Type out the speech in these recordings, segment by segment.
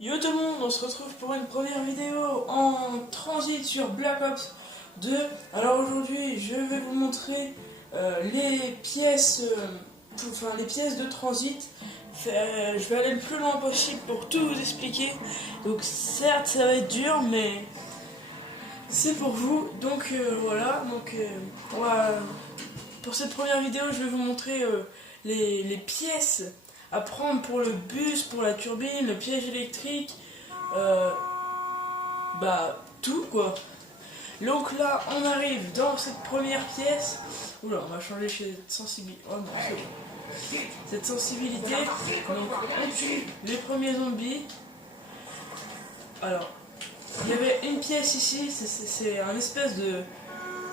Yo tout le monde, on se retrouve pour une première vidéo en transit sur Black Ops 2. Alors aujourd'hui, je vais vous montrer les pièces, les pièces de transit. Je vais aller le plus loin possible pour tout vous expliquer. Donc certes, ça va être dur, mais c'est pour vous. Donc voilà. Pour cette première vidéo, je vais vous montrer les pièces à prendre pour le bus, pour la turbine, le piège électrique, tout quoi. Donc là, on arrive dans cette première pièce. Oula, on va changer cette sensibilité. Oh non, c'est bon. Cette sensibilité. Donc on tue les premiers zombies. Alors, il y avait une pièce ici, c'est un espèce de...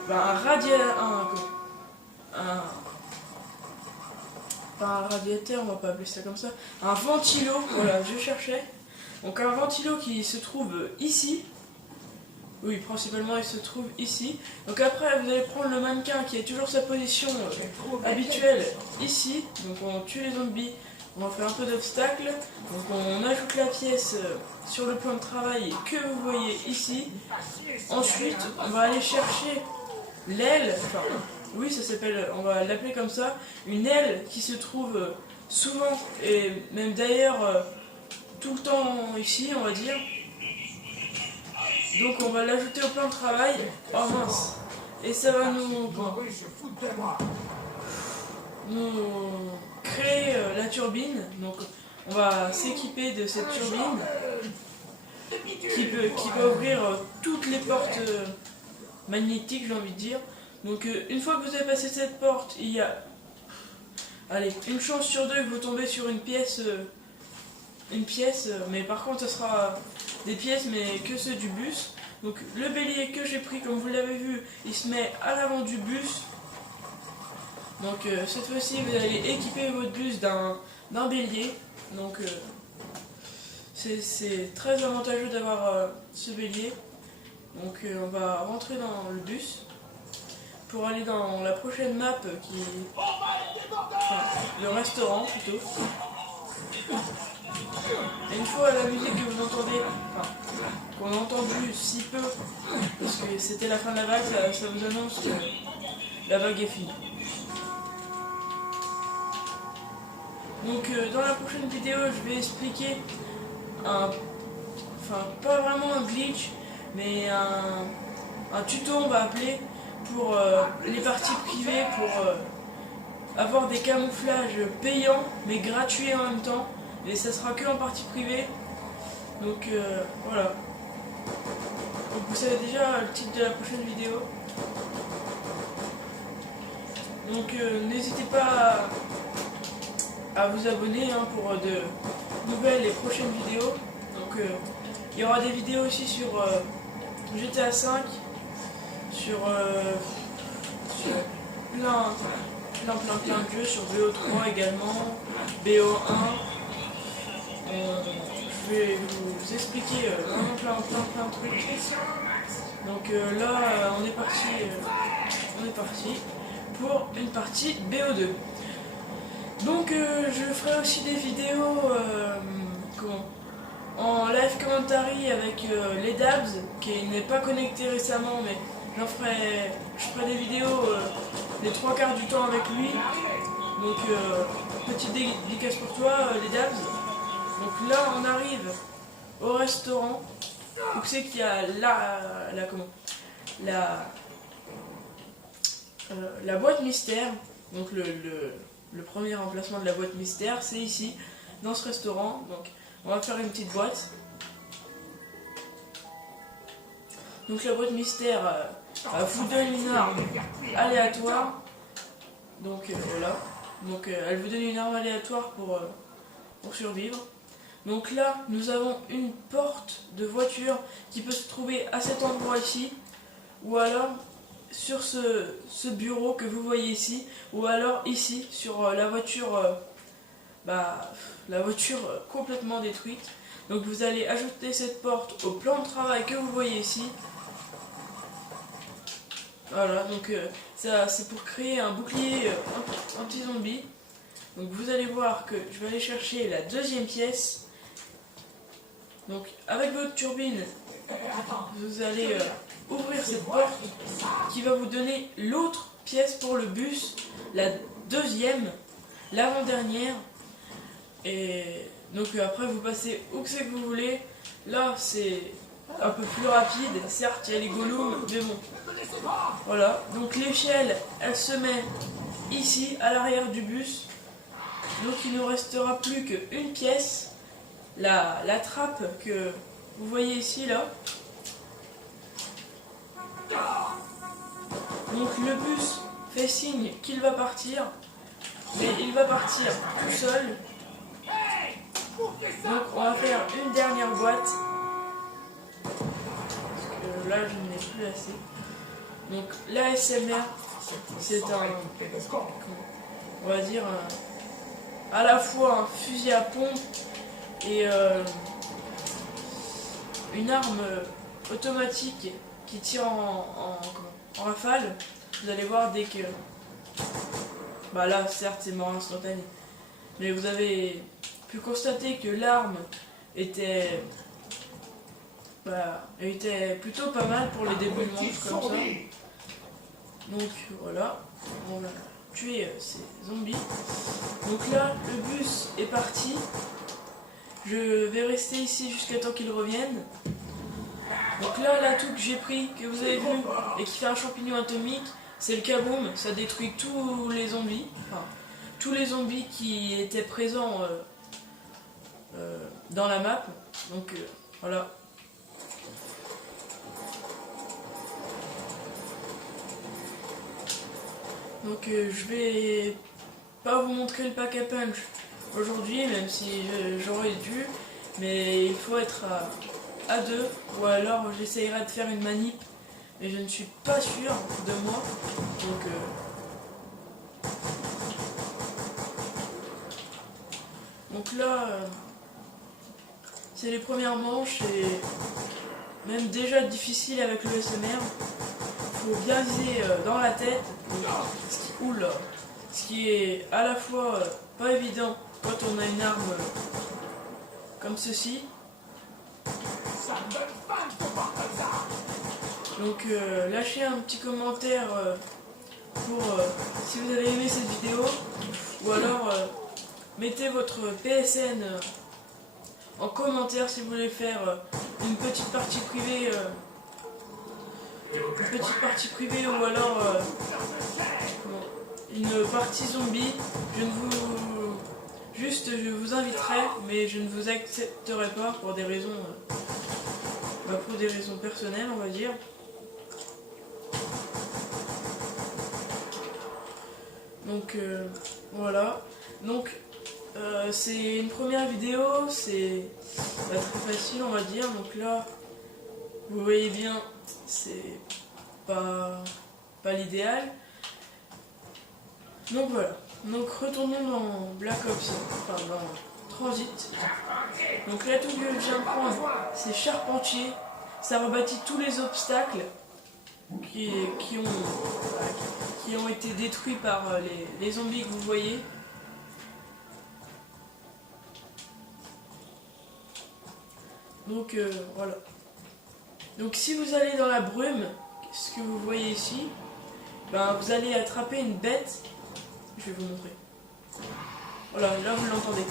un radiateur... Pas un radiateur, on va pas appeler ça comme ça, un ventilo, voilà, je cherchais. Donc un ventilo qui se trouve ici. Oui, principalement il se trouve ici. Donc après vous allez prendre le mannequin qui est toujours sa position habituelle ici. Donc on tue les zombies, on fait un peu d'obstacles. Donc on ajoute la pièce sur le plan de travail que vous voyez ici. Ensuite on va aller chercher l'aile, oui, ça s'appelle, on va l'appeler comme ça, une aile qui se trouve souvent, et même d'ailleurs tout le temps ici, on va dire. Donc on va l'ajouter au plan de travail. Oh mince. Et ça va nous créer la turbine. Donc on va s'équiper de cette turbine qui va ouvrir toutes les portes magnétiques, j'ai envie de dire. Donc une fois que vous avez passé cette porte, il y a une chance sur deux que vous tombez sur une pièce, mais par contre ce sera des pièces mais que ceux du bus. Donc le bélier que j'ai pris, comme vous l'avez vu, il se met à l'avant du bus. Donc cette fois-ci vous allez équiper votre bus d'un bélier. Donc c'est très avantageux d'avoir ce bélier. Donc on va rentrer dans le bus pour aller dans la prochaine map qui est le restaurant plutôt. Et une fois la musique que vous entendez, qu'on a entendu si peu, parce que c'était la fin de la vague, ça vous annonce que la vague est finie. Donc dans la prochaine vidéo, je vais expliquer pas vraiment un glitch, mais un tuto on va appeler, pour les parties privées, pour avoir des camouflages payants mais gratuits en même temps, et ça sera que en partie privée. Donc voilà. Donc vous savez déjà le titre de la prochaine vidéo. Donc n'hésitez pas à vous abonner pour de nouvelles et prochaines vidéos. Donc il y aura des vidéos aussi sur GTA 5, sur plein de jeux, sur BO3 également, BO1. Je vais vous expliquer vraiment plein de trucs. Donc là on est parti pour une partie BO2. Donc je ferai aussi des vidéos en live commentary avec les Dabs, qui n'est pas connecté récemment, mais je ferai des vidéos les 3/4 du temps avec lui. Donc petite dédicace pour toi, les Dabs. Donc là on arrive au restaurant. Donc c'est qu'il y a la boîte mystère. Donc le premier emplacement de la boîte mystère, c'est ici, dans ce restaurant. Donc on va faire une petite boîte. Donc la boîte mystère vous donne une arme aléatoire. Donc voilà. Donc elle vous donne une arme aléatoire pour survivre. Donc là, nous avons une porte de voiture qui peut se trouver à cet endroit ici, ou alors sur ce bureau que vous voyez ici, ou alors ici sur la voiture complètement détruite. Donc vous allez ajouter cette porte au plan de travail que vous voyez ici. Voilà, donc ça c'est pour créer un bouclier anti-zombie. Donc vous allez voir que je vais aller chercher la deuxième pièce. Donc avec votre turbine, vous allez ouvrir cette porte qui va vous donner l'autre pièce pour le bus, la deuxième, l'avant-dernière. Et donc après vous passez où que c'est que vous voulez. Là c'est un peu plus rapide, certes il y a les golems, mais bon. Voilà, donc l'échelle elle se met ici à l'arrière du bus. Donc il ne nous restera plus qu'une pièce, la trappe que vous voyez ici là. Donc le bus fait signe qu'il va partir, mais il va partir tout seul. Donc on va faire une dernière boîte, parce que là je n'en ai plus assez. Donc l'ASMR, c'est on va dire, à la fois un fusil à pompe et une arme automatique qui tire en rafale. Vous allez voir dès que... Bah là, certes, c'est mort instantané. Mais vous avez pu constater que l'arme était... était plutôt pas mal pour les débuts de manche comme ça. Donc voilà, on va tuer ces zombies. Donc là, le bus est parti. Je vais rester ici jusqu'à temps qu'ils reviennent. Donc là, l'atout que j'ai pris, que vous avez vu, et qui fait un champignon atomique, c'est le kaboom. Ça détruit tous les zombies. Enfin, tous les zombies qui étaient présents dans la map. Donc voilà. Donc je vais pas vous montrer le pack à punch aujourd'hui, même si j'aurais dû, mais il faut être à deux, ou alors j'essayerai de faire une manip, mais je ne suis pas sûr de moi. Donc là, c'est les premières manches et même déjà difficile avec le SMR. Il faut bien viser dans la tête, ce qui est à la fois pas évident quand on a une arme comme ceci. Donc lâchez un petit commentaire pour si vous avez aimé cette vidéo, ou alors mettez votre PSN en commentaire si vous voulez faire une petite partie privée. Ou alors une partie zombie. Je vous inviterai, mais je ne vous accepterai pas pour des raisons personnelles, on va dire. Donc voilà. Donc c'est une première vidéo, c'est très facile, on va dire. Donc là, vous voyez bien, c'est pas l'idéal. Donc voilà. Donc retournons dans Black Ops, enfin dans Transit. Donc là, tout que je viens de prendre, c'est Charpentier. Ça rebâtit tous les obstacles qui ont été détruits par les zombies que vous voyez. Donc voilà. Donc si vous allez dans la brume, ce que vous voyez ici, ben, vous allez attraper une bête. Je vais vous montrer. Voilà, là vous l'entendez.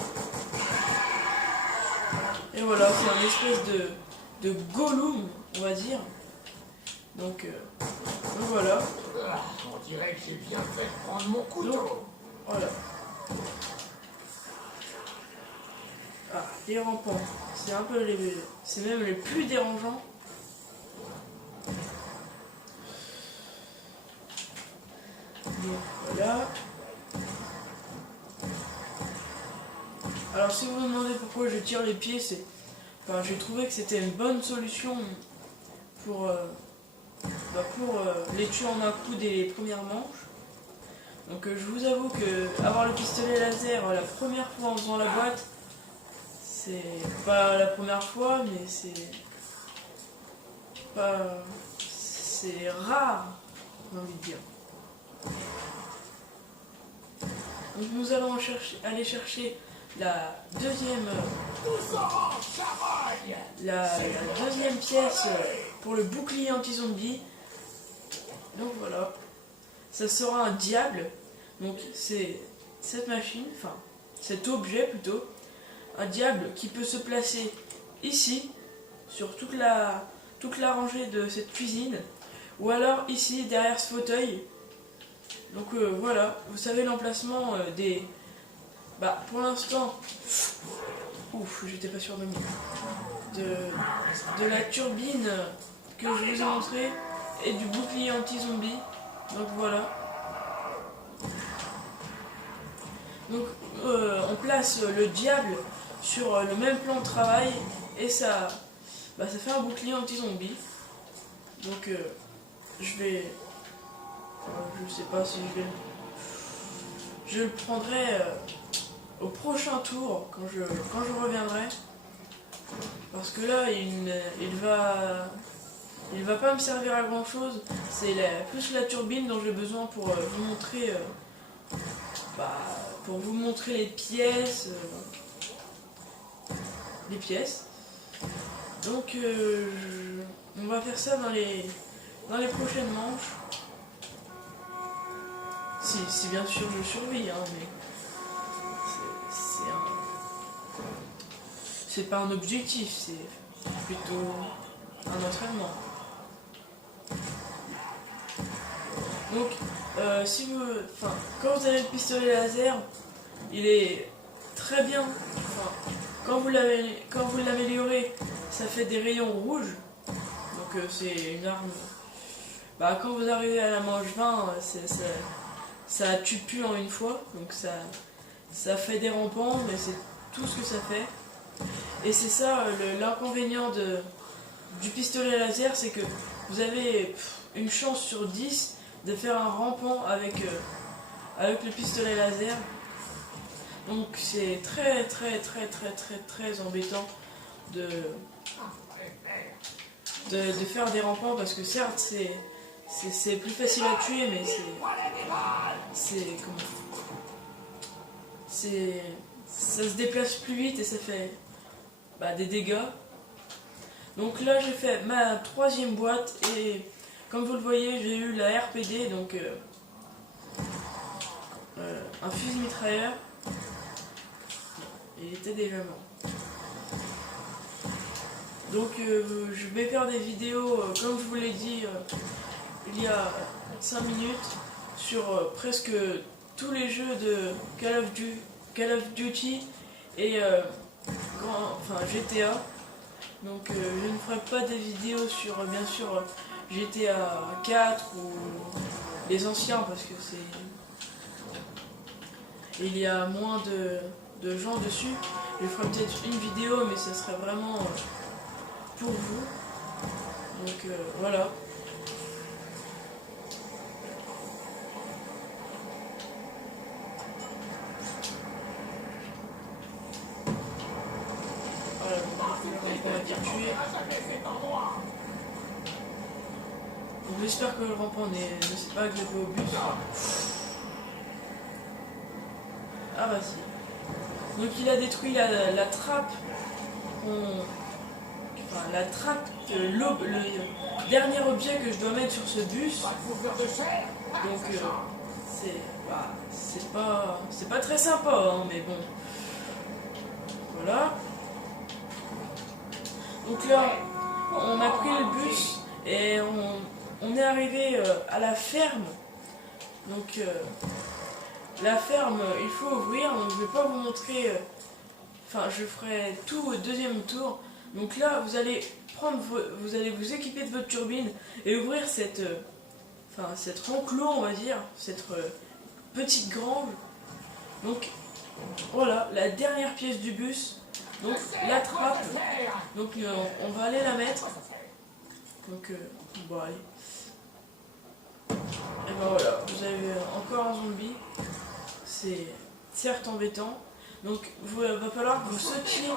Et voilà, c'est un espèce de golem, on va dire. Donc voilà. On dirait que j'ai bien fait de prendre mon couteau. Donc, voilà. Ah, les rampants. C'est même les plus dérangeants. Donc voilà. Alors si vous me demandez pourquoi je tire les pieds, c'est... Enfin, j'ai trouvé que c'était une bonne solution pour les tuer en un coup des premières manches. Donc je vous avoue que avoir le pistolet laser la première fois en faisant la boîte, c'est pas la première fois, mais c'est rare, j'ai envie de dire. Donc nous allons aller chercher la deuxième, Nous aurons charogne. la deuxième pièce pour le bouclier anti-zombie. Donc voilà, ça sera un diable. Donc c'est cette machine, enfin cet objet plutôt, un diable qui peut se placer ici, sur toute la rangée de cette cuisine, ou alors ici derrière ce fauteuil. Donc voilà, vous savez l'emplacement des... Bah pour l'instant, ouf, j'étais pas sûr de moi, de la turbine que je vous ai montré et du bouclier anti-zombie. Donc voilà. Donc on place le diable sur le même plan de travail et ça fait un bouclier anti-zombie. Donc je vais... je sais pas si je le prendrai au prochain tour quand je reviendrai. Parce que là il va pas me servir à grand chose. C'est plus la turbine dont j'ai besoin pour vous montrer les pièces. Donc on va faire ça dans les prochaines manches. Si bien sûr je survis, hein, mais c'est pas un objectif, c'est plutôt un entraînement. Donc quand vous avez le pistolet laser, il est très bien. Enfin, quand vous l'améliorez, ça fait des rayons rouges. Donc c'est une arme. Bah, quand vous arrivez à la manche 20, ça tue plus en une fois. Donc ça fait des rampants, mais c'est tout ce que ça fait. Et c'est ça l'inconvénient du pistolet laser, c'est que vous avez une chance sur 10 de faire un rampant avec le pistolet laser. Donc c'est très très très très très très embêtant de faire des rampants, parce que certes c'est plus facile à tuer, mais ça se déplace plus vite et ça fait des dégâts. Donc là j'ai fait ma troisième boîte et comme vous le voyez, j'ai eu la RPD, donc un fusil mitrailleur. Il était déjà mort. Donc je vais faire des vidéos, comme je vous l'ai dit il y a 5 minutes, sur presque tous les jeux de Call of Duty et GTA. Donc je ne ferai pas des vidéos sur bien sûr GTA 4 ou les anciens, parce que il y a moins de gens dessus. Je ferai peut-être une vidéo, mais ce serait vraiment pour vous. Donc voilà. Voilà, on va dire tuer. Donc j'espère que le rampant ne s'est pas agrippé au bus. Ah bah si. Donc il a détruit la trappe. La trappe, le dernier objet que je dois mettre sur ce bus. Donc c'est pas très sympa, hein, mais bon. Voilà. Donc là, on a pris le bus et on est arrivé à la ferme. Donc la ferme, il faut ouvrir. Donc je vais pas vous montrer. Je ferai tout au deuxième tour. Donc là, vous allez vous équiper de votre turbine et ouvrir cette enclos, on va dire, cette petite grange. Donc voilà, la dernière pièce du bus. Donc la trappe. Donc on va aller la mettre. Donc bon allez. Et ben voilà, vous avez encore un zombie. C'est certes embêtant. Donc il va falloir que vous sautiez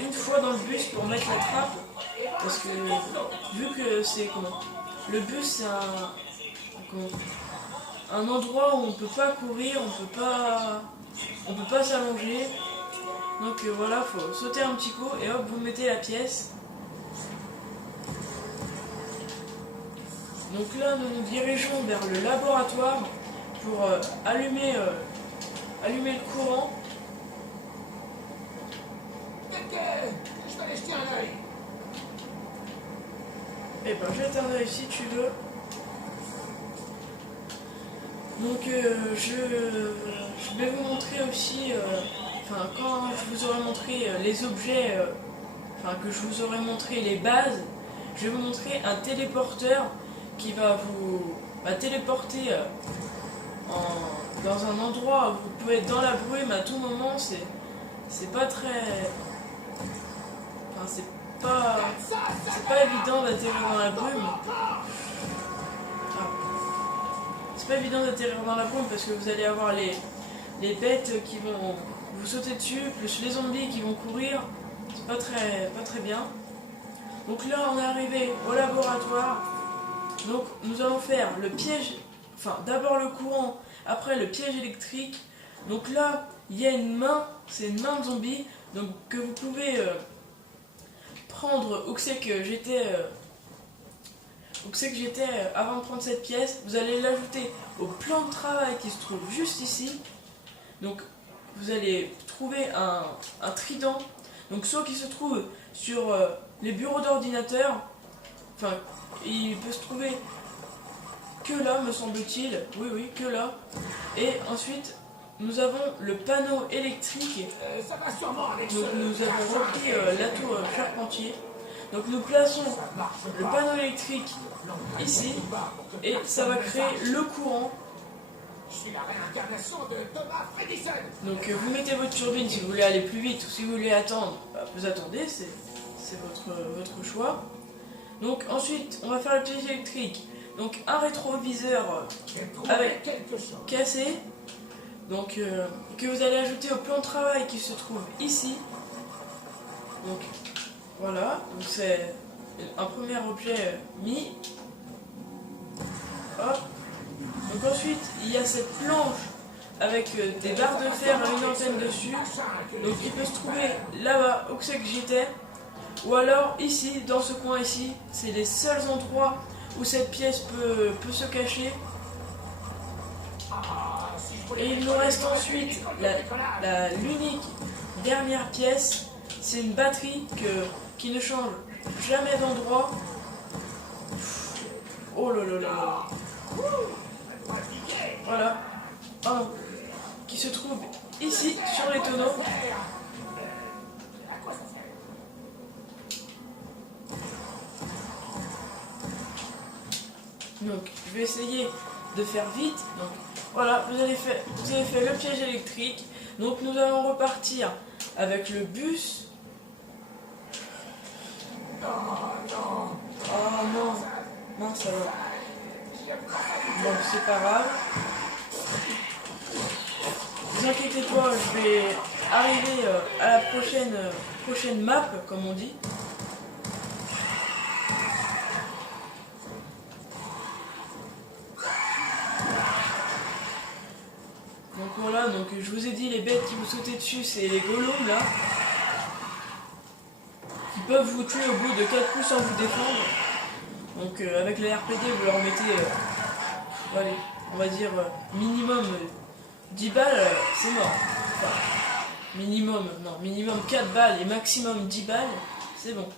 une fois dans le bus pour mettre la trappe. Parce que vu que c'est le bus, c'est un endroit où on peut pas courir, on peut pas on peut pas s'allonger. Donc voilà, faut sauter un petit coup et hop, vous mettez la pièce. Donc là, nous nous dirigeons vers le laboratoire pour allumer le courant. Ok, je vais aller jeter un œil. Et ben jette un œil si tu veux. Donc je vais vous montrer aussi, quand je vous aurai montré les objets, que je vous aurai montré les bases, je vais vous montrer un téléporteur qui va vous téléporter dans un endroit où vous pouvez être dans la brume à tout moment. C'est pas très... Enfin, c'est pas évident d'atterrir dans la brume. C'est pas évident d'atterrir dans la brume parce que vous allez avoir les bêtes qui vont vous sauter dessus, plus les zombies qui vont courir. C'est pas très bien. Donc là, on est arrivé au laboratoire. Donc nous allons faire le piège, d'abord le courant, après le piège électrique. Donc là, il y a une main, c'est une main de zombie, donc que vous pouvez prendre où c'est que j'étais avant de prendre cette pièce. Vous allez l'ajouter au plan de travail qui se trouve juste ici. Donc vous allez trouver un trident, donc soit qui se trouve sur les bureaux d'ordinateur, il peut se trouver que là, me semble-t-il. Oui, que là. Et ensuite, nous avons le panneau électrique. Ça va sûrement avec Donc nous avons repris l'atout charpentier. Donc nous plaçons le panneau électrique ici. Et ça va créer le courant. Je suis la réincarnation de Thomas Fredison. Donc vous mettez votre turbine si vous voulez aller plus vite ou si vous voulez attendre. Vous attendez, c'est votre choix. Donc ensuite, on va faire le piège électrique. Donc un rétroviseur avec cassé. Donc que vous allez ajouter au plan de travail qui se trouve ici. Donc voilà, donc c'est un premier objet mis. Hop. Donc ensuite, il y a cette planche avec des barres de fer et une antenne dessus. Donc il peut se trouver là-bas où c'est que j'étais. Ou alors ici, dans ce coin ici, c'est les seuls endroits où cette pièce peut se cacher. Et il nous reste ensuite l'unique dernière pièce, c'est une batterie qui ne change jamais d'endroit. Oh là là là. Voilà. Qui se trouve ici sur les tonneaux. Donc je vais essayer de faire vite. Donc voilà, vous avez fait le piège électrique. Donc nous allons repartir avec le bus. Oh non, non ça va. Bon, c'est pas grave. Ne vous inquiétez pas, je vais arriver à la prochaine map, comme on dit. Donc voilà, donc je vous ai dit, les bêtes qui vous sautaient dessus, c'est les golems là. Qui peuvent vous tuer au bout de 4 coups sans vous défendre. Donc avec le RPD, vous leur mettez, allez, on va dire minimum 10 balles, c'est mort. Minimum 4 balles et maximum 10 balles, c'est bon.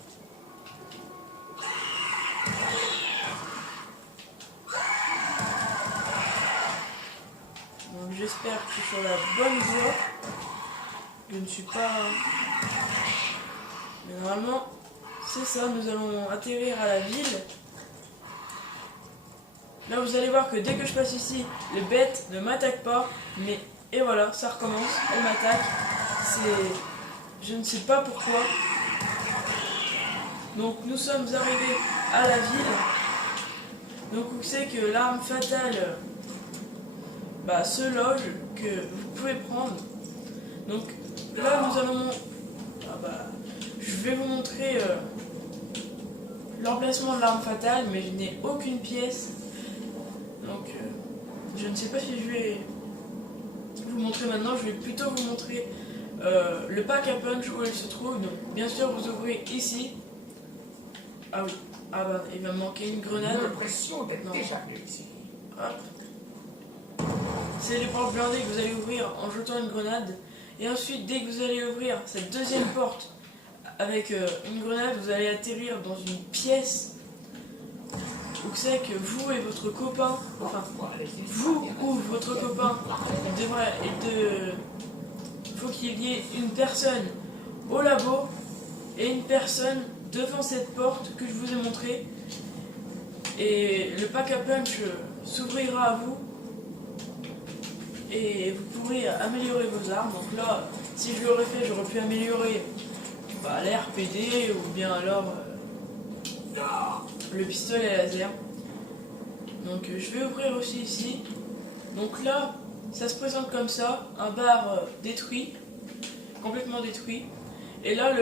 Donc j'espère que je suis sur la bonne voie. Je ne suis pas... Mais normalement, c'est ça, nous allons atterrir à la ville. Là vous allez voir que dès que je passe ici, les bêtes ne m'attaquent pas, mais et voilà, ça recommence, elles m'attaquent. Je ne sais pas pourquoi. Donc nous sommes arrivés à la ville. Donc vous savez que l'arme fatale se loge, que vous pouvez prendre. Donc là nous allons... je vais vous montrer l'emplacement de l'arme fatale, mais je n'ai aucune pièce. Donc, je ne sais pas si je vais vous vous montrer maintenant. Je vais plutôt vous montrer le pack à punch où il se trouve. Donc, bien sûr, vous ouvrez ici. Ah oui. Ah bah, il va me manquer une grenade. J'ai l'impression d'être Non. déjà venu ici. Hop. C'est les portes blindées que vous allez ouvrir en jetant une grenade. Et ensuite, dès que vous allez ouvrir cette deuxième porte avec une grenade, vous allez atterrir dans une pièce où c'est que vous et votre copain, enfin, vous ou votre copain, il faut qu'il y ait une personne au labo et une personne devant cette porte que je vous ai montrée. Et le pack à punch s'ouvrira à vous. Et vous pourrez améliorer vos armes. Donc là, si je l'aurais fait, j'aurais pu améliorer l'RPD ou bien alors le pistolet laser. Donc je vais ouvrir aussi ici. Donc là, ça se présente comme ça, un bar détruit, complètement détruit. Et là,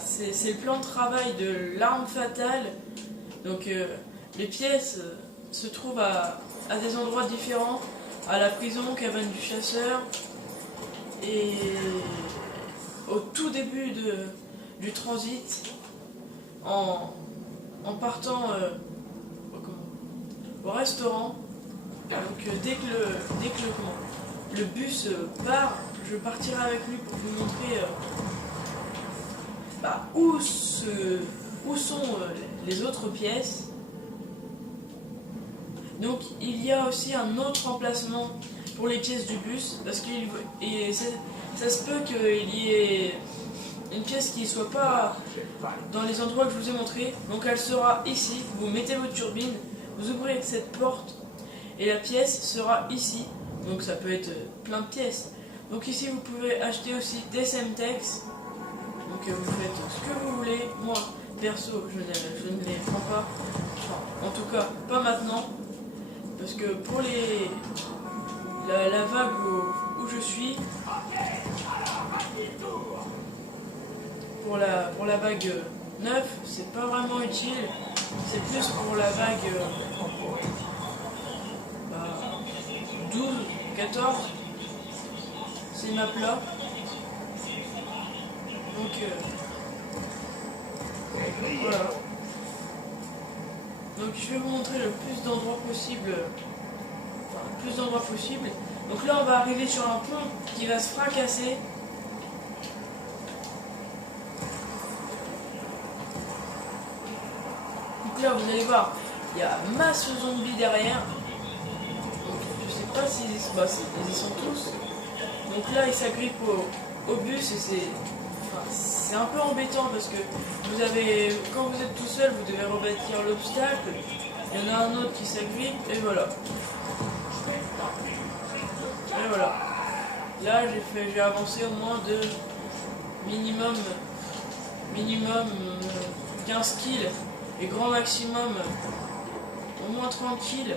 c'est le plan de travail de l'arme fatale. Donc les pièces se trouvent à des endroits différents. À la prison, cabane du chasseur, et au tout début du transit, en partant au restaurant. Donc dès que le bus part, je partirai avec lui pour vous montrer où sont les autres pièces. Donc il y a aussi un autre emplacement pour les pièces du bus, parce que ça se peut qu'il y ait une pièce qui ne soit pas dans les endroits que je vous ai montrés. Donc elle sera ici, vous mettez votre turbine, vous ouvrez cette porte et la pièce sera ici. Donc ça peut être plein de pièces. Donc ici vous pouvez acheter aussi des Semtex. Donc vous faites ce que vous voulez. Moi perso je ne les prends pas, enfin, en tout cas pas maintenant. Parce que pour la vague où je suis, pour la vague 9, c'est pas vraiment utile. C'est plus pour la vague 12, 14. C'est ma plat. Donc voilà. Donc je vais vous montrer le plus d'endroits possible. Donc là on va arriver sur un pont qui va se fracasser. Donc là vous allez voir, il y a masse de zombies derrière. Donc, je sais pas s'ils ils y sont tous. Donc là ils s'agrippent au bus et c'est un peu embêtant parce que quand vous êtes tout seul, vous devez rebâtir l'obstacle. Il y en a un autre qui s'agrippe et voilà. Et voilà. Là j'ai avancé au moins de minimum 15 kills et grand maximum au moins 30 kills.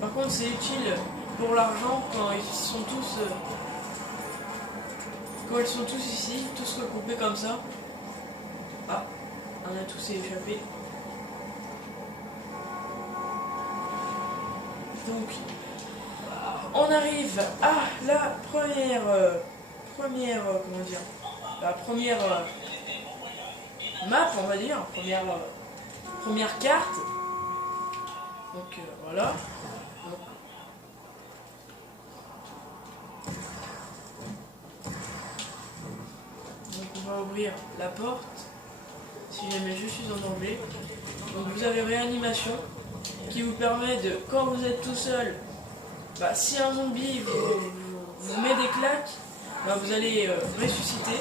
Par contre c'est utile pour l'argent quand ils sont tous ici, tous regroupés comme ça. Ah, un atout s'est échappé. Donc, on arrive à la première map, on va dire, première carte. Donc voilà. Donc on va ouvrir la porte si jamais je suis en danger. Donc vous avez réanimation qui vous permet de, quand vous êtes tout seul, si un zombie vous met des claques, vous allez ressusciter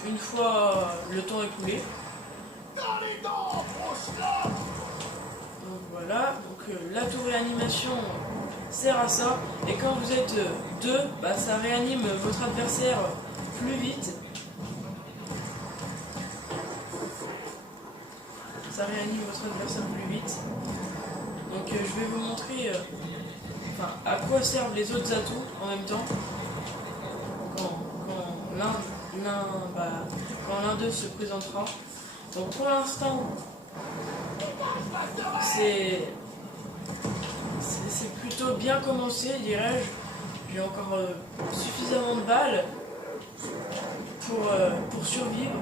une fois le temps écoulé. Donc voilà, l'atout réanimation sert à ça, et quand vous êtes deux, ça réanime votre adversaire plus vite. Donc je vais vous montrer à quoi servent les autres atouts en même temps. Quand l'un d'eux se présentera. Donc pour l'instant, c'est c'est plutôt bien commencé, dirais-je. J'ai encore suffisamment de balles pour survivre.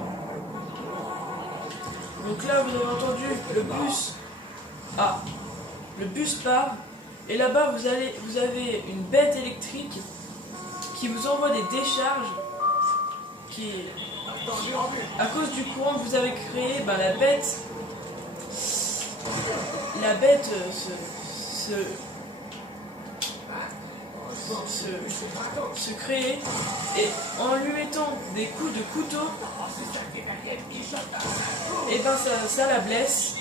Donc là, vous avez entendu le bus. Ah, le bus part. Et là-bas, vous avez une bête électrique qui vous envoie des décharges. À cause du courant que vous avez créé, ben, la bête se créer, et en lui mettant des coups de couteau, et ben ça la blesse.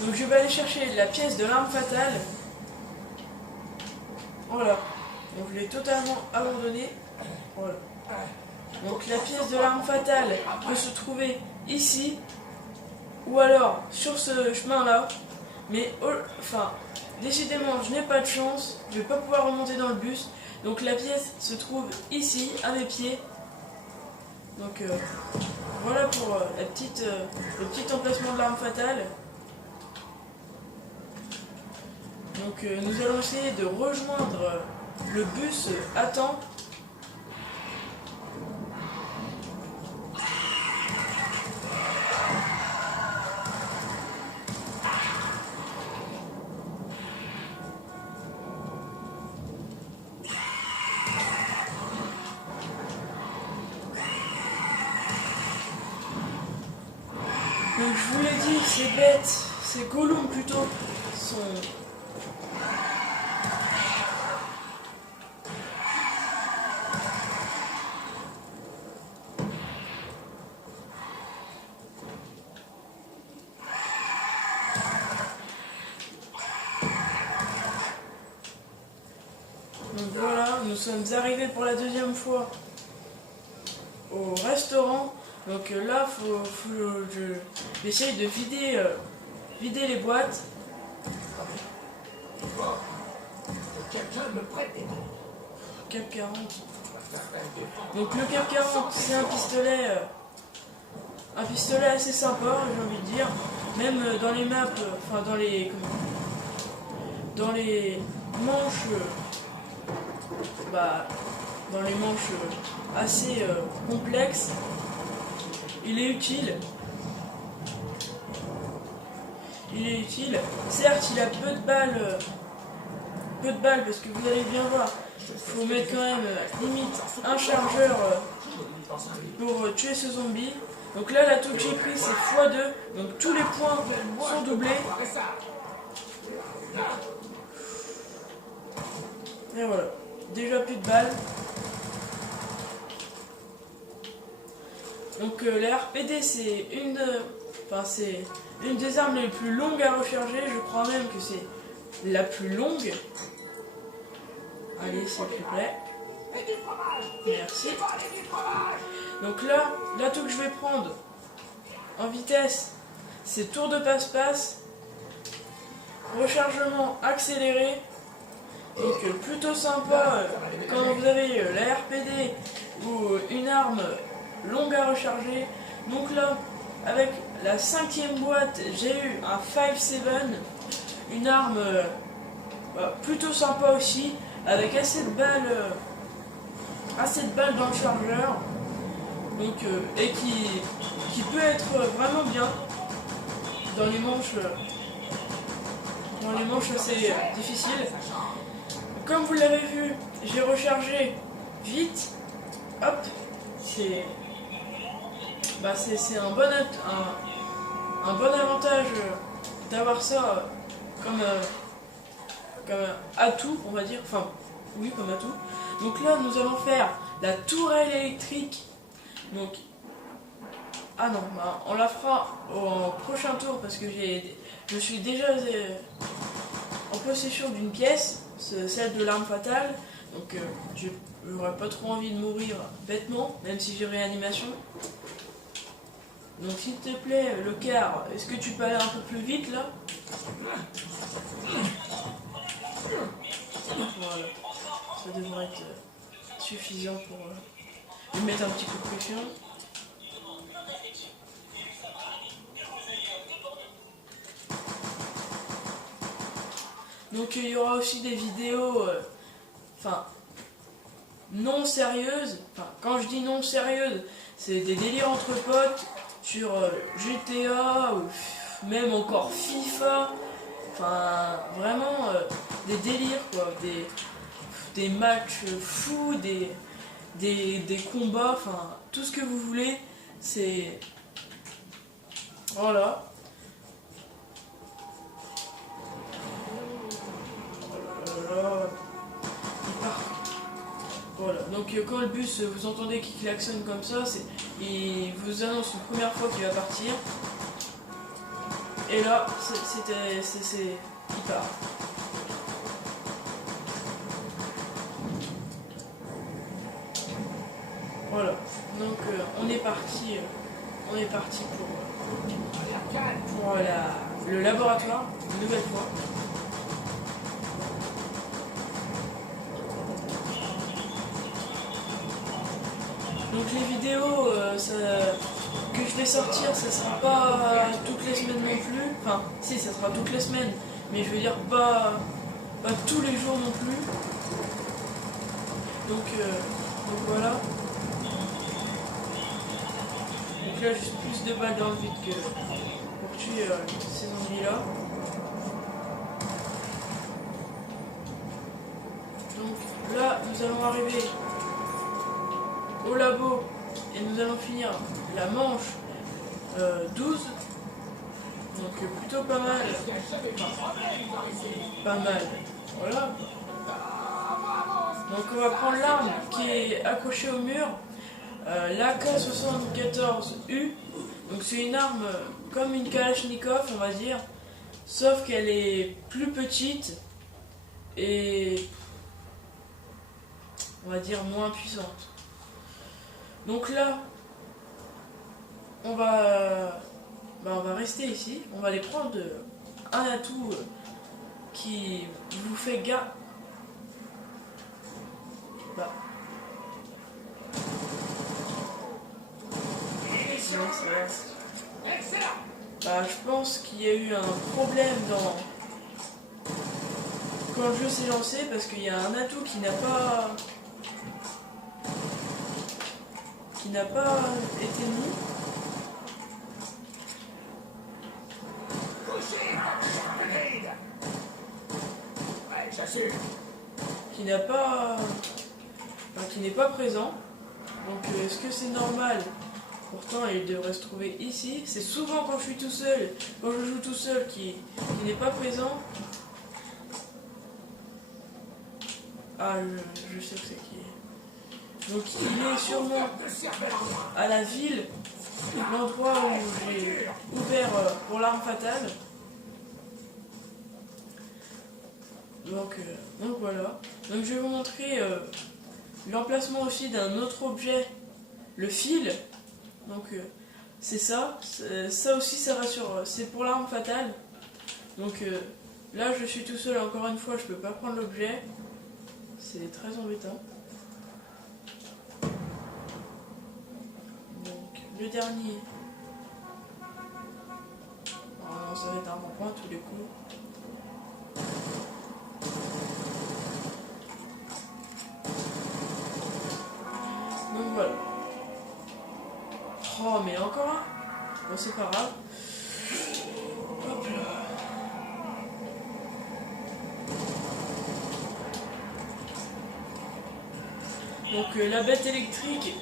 Donc je vais aller chercher la pièce de l'arme fatale. Voilà. Donc je l'ai totalement abandonné. Voilà. Donc la pièce de l'arme fatale peut se trouver ici, ou alors sur ce chemin-là. Mais enfin, décidément, je n'ai pas de chance. Je vais pas pouvoir remonter dans le bus. Donc la pièce se trouve ici, à mes pieds. Donc voilà pour le petit emplacement de l'arme fatale. Donc nous allons essayer de rejoindre le bus à temps. Donc je vous l'ai dit, ces bêtes, ces golems plutôt, sont... Donc voilà, nous sommes arrivés pour la deuxième fois au restaurant. Donc là, j'essaye de vider les boîtes. Quelqu'un me prête des mots. Cap 40. Donc le Cap 40, c'est un pistolet assez sympa, j'ai envie de dire. Même dans les maps, enfin dans les manches, dans les manches assez complexes, il est utile. Certes, il a peu de balles parce que vous allez bien voir. Il faut mettre quand même limite un chargeur pour tuer ce zombie. Donc là, la touche que j'ai pris c'est x2, donc tous les points sont doublés. Et voilà, déjà plus de balles. Donc la RPD c'est une des armes les plus longues à recharger, je crois même que c'est la plus longue. Allez, s'il vous plaît. Merci. Donc là, l'atout que je vais prendre en vitesse, c'est tour de passe-passe. Rechargement accéléré. Donc plutôt sympa quand vous avez la RPD ou une arme longue à recharger. Donc là, avec la 5e boîte, j'ai eu un 5.7, une arme plutôt sympa aussi, avec assez de balles dans le chargeur, donc et qui peut être vraiment bien dans les manches assez difficiles. Comme vous l'avez vu, j'ai rechargé vite. Hop, c'est un bon avantage d'avoir ça comme atout, on va dire. Enfin, oui, comme atout. Donc là, nous allons faire la tourelle électrique. Donc, ah non, on la fera au prochain tour parce que je suis déjà en possession d'une pièce, celle de l'arme fatale. Donc, j'aurais pas trop envie de mourir bêtement, même si j'ai réanimation. Donc s'il te plaît, le car, est-ce que tu peux aller un peu plus vite là? Voilà, ça devrait être suffisant pour lui mettre un petit coup de pression. Donc il y aura aussi des vidéos, enfin, non sérieuses. Enfin, quand je dis non sérieuses, c'est des délires entre potes sur GTA ou même encore FIFA. Enfin, vraiment des délires quoi, des matchs fous, des combats, enfin, tout ce que vous voulez, c'est... Voilà. Il part. Voilà, donc quand le bus, vous entendez qu'il klaxonne comme ça, il vous annonce une première fois qu'il va partir. Et là, il part. Voilà, donc on est parti pour le laboratoire, une nouvelle fois. Donc les vidéos que je vais sortir, ça sera pas toutes les semaines non plus. Enfin, si, ça sera toutes les semaines, mais je veux dire pas tous les jours non plus. Donc voilà. Donc là, j'ai plus de balles dans le vide que pour tuer ces zombies-là. Donc là, nous allons arriver au labo et nous allons finir la manche 12. Donc plutôt pas mal. Pas mal. Voilà. Donc on va prendre l'arme qui est accrochée au mur. l'AK-74U. Donc c'est une arme comme une Kalachnikov on va dire. Sauf qu'elle est plus petite et on va dire moins puissante. Donc là, on va rester ici. On va aller prendre un atout qui vous fait je pense qu'il y a eu un problème quand le jeu s'est lancé parce qu'il y a un atout qui n'a pas été mis. Qui n'est pas présent. Donc est-ce que c'est normal? Pourtant il devrait se trouver ici. C'est souvent quand je suis tout seul, quand je joue tout seul qui n'est pas présent. Ah, je sais que c'est qui est. Donc il est sûrement à la ville, l'endroit où j'ai ouvert pour l'arme fatale. Donc voilà. Donc je vais vous montrer l'emplacement aussi d'un autre objet, le fil. Donc c'est ça. Ça aussi ça va c'est pour l'arme fatale. Donc là je suis tout seul, encore une fois je peux pas prendre l'objet. C'est très embêtant. Donc le dernier. Oh, ça va être un rond-point tous les coups. Donc voilà. Oh mais encore un. Bon c'est pas grave. Hop là. Donc la bête électrique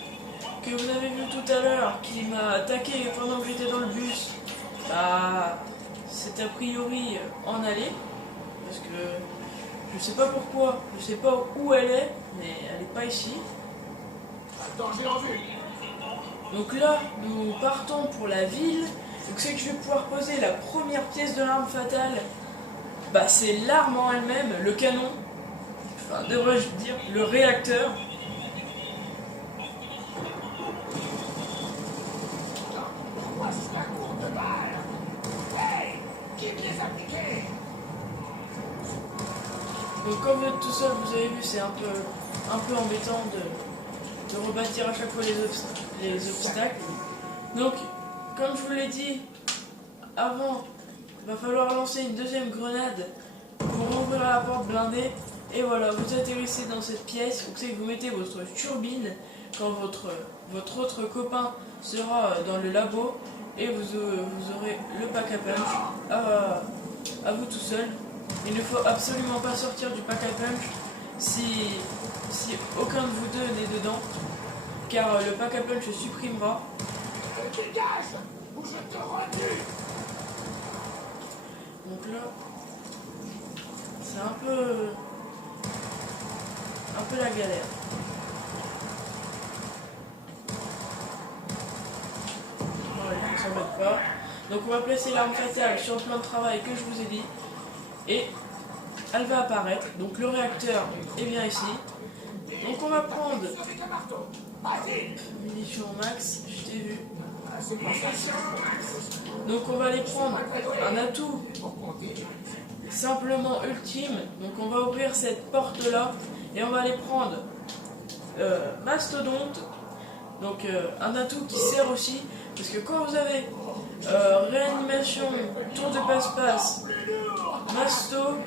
que vous avez vue tout à l'heure, qui m'a attaqué pendant que j'étais dans le bus, c'est a priori en aller, parce que je sais pas pourquoi, je sais pas où elle est, mais elle est pas ici. Danger en vue. Donc là, nous partons pour la ville. Donc c'est que je vais pouvoir poser la première pièce de l'arme fatale. C'est l'arme en elle-même, le canon. Enfin, devrais-je dire, le réacteur. La cour de balle. Hey, qui me les a piqués? Donc quand vous êtes tout seul, vous avez vu, c'est un peu embêtant de rebâtir à chaque fois les obstacles. Donc, comme je vous l'ai dit avant, il va falloir lancer une deuxième grenade pour vous rouvrirez la porte blindée et voilà, vous atterrissez dans cette pièce. Donc c'est que vous mettez votre turbine quand votre autre copain sera dans le labo et vous aurez le pack à punch à vous tout seul. Il ne faut absolument pas sortir du pack à punch si aucun de vous deux n'est dedans, car le pack à punch se supprimera. Dégage ou je te retue. Donc là, c'est un peu la galère. Voilà, on s'embête pas. Donc on va placer l'arme fatale sur le plan de travail que je vous ai dit. Et elle va apparaître. Donc le réacteur est bien ici. Donc on va prendre Avec un marteau. Vas-y. munitions max, je t'ai vu. C'est pas ça, Max. Donc on va aller prendre un atout Pour compter. simplement ultime. Donc on va ouvrir cette porte là et on va aller prendre Mastodonte. Donc un atout qui sert aussi parce que quand vous avez réanimation, tour de passe-passe, Masto,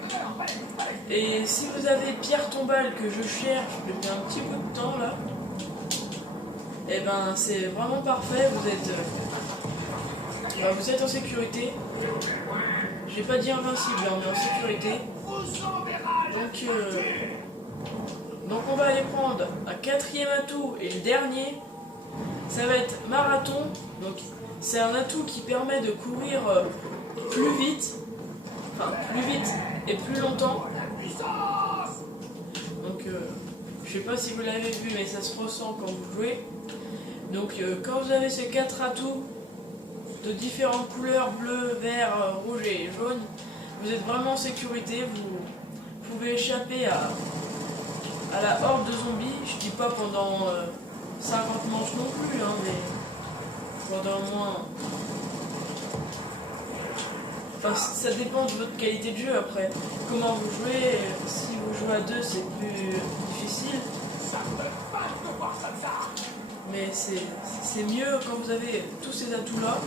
et si vous avez pierre tombale que je cherche depuis un petit bout de temps là, et ben c'est vraiment parfait, vous êtes en sécurité. Je vais pas dire invincible, on est en sécurité. Donc on va aller prendre un quatrième atout et le dernier, ça va être marathon. Donc c'est un atout qui permet de courir plus vite, et plus longtemps. Donc je sais pas si vous l'avez vu, mais ça se ressent quand vous jouez. Donc quand vous avez ces 4 atouts de différentes couleurs, bleu, vert, rouge et jaune, vous êtes vraiment en sécurité. Vous pouvez échapper à la horde de zombies. Je dis pas pendant 50 manches non plus, hein, mais pendant au moins... Enfin, ça dépend de votre qualité de jeu après. Comment vous jouez, si vous jouez à 2 c'est plus difficile. Mais c'est mieux quand vous avez tous ces atouts là.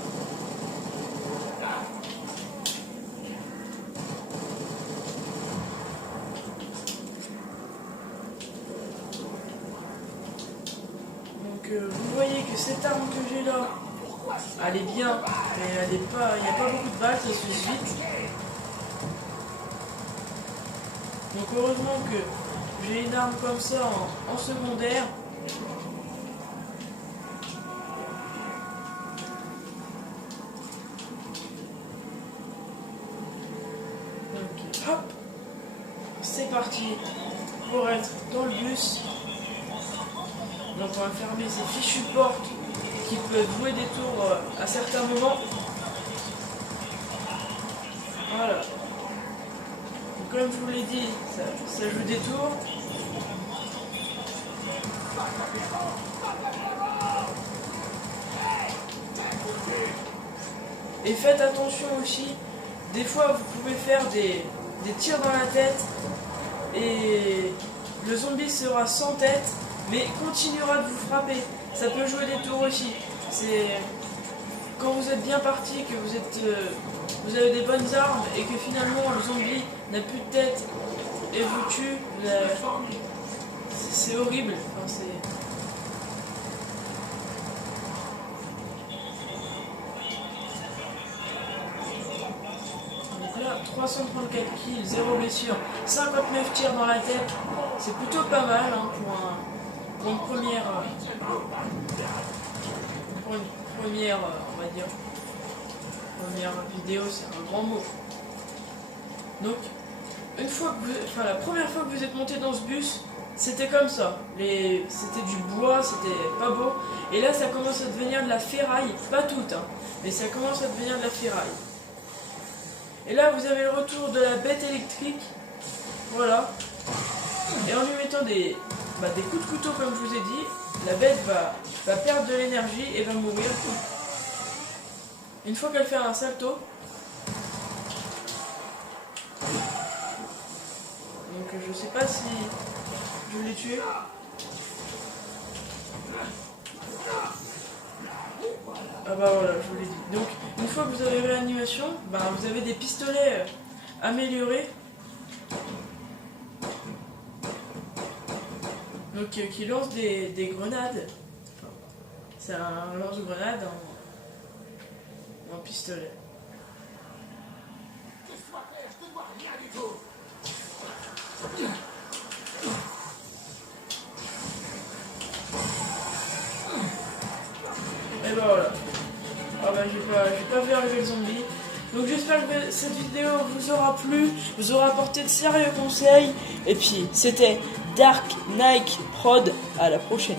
Donc vous voyez que cette arme que j'ai là, elle est bien, mais il n'y a pas beaucoup de balles, ça s'use vite. Donc heureusement que j'ai une arme comme ça en secondaire. Donc hop, c'est parti pour être dans le bus. Donc on va fermer ces fichues portes qui peuvent jouer des tours à certains moments. Voilà. Donc, comme je vous l'ai dit, ça joue des tours. Et faites attention aussi, des fois vous pouvez faire des tirs dans la tête et le zombie sera sans tête mais continuera de vous frapper. Ça peut jouer des tours aussi. C'est quand vous êtes bien parti, que vous avez des bonnes armes et que finalement le zombie n'a plus de tête et vous tue, c'est horrible. Enfin, donc là, 334 kills, 0 blessure, 59 tirs dans la tête, c'est plutôt pas mal hein, pour une première, on va dire, première vidéo, c'est un grand mot. Donc, la première fois que vous êtes monté dans ce bus, c'était comme ça. C'était du bois, c'était pas beau. Et là, ça commence à devenir de la ferraille, pas toute, hein, mais ça commence à devenir de la ferraille. Et là, vous avez le retour de la bête électrique, voilà. Et en lui mettant des coups de couteau, comme je vous ai dit, la bête va perdre de l'énergie et va mourir. Une fois qu'elle fait un salto, donc je sais pas si je l'ai tué. Ah bah voilà, je vous l'ai dit. Donc une fois que vous avez réanimation, vous avez des pistolets améliorés. Donc qui lance des grenades. Enfin, c'est un lance-grenade en pistolet. Que je dois faire, je ne vois rien du tout. Et ben voilà. Ah bah j'ai pas vu arriver le zombie. Donc j'espère que cette vidéo vous aura plu, vous aura apporté de sérieux conseils. Et puis c'était Dark Nike Prod. À la prochaine.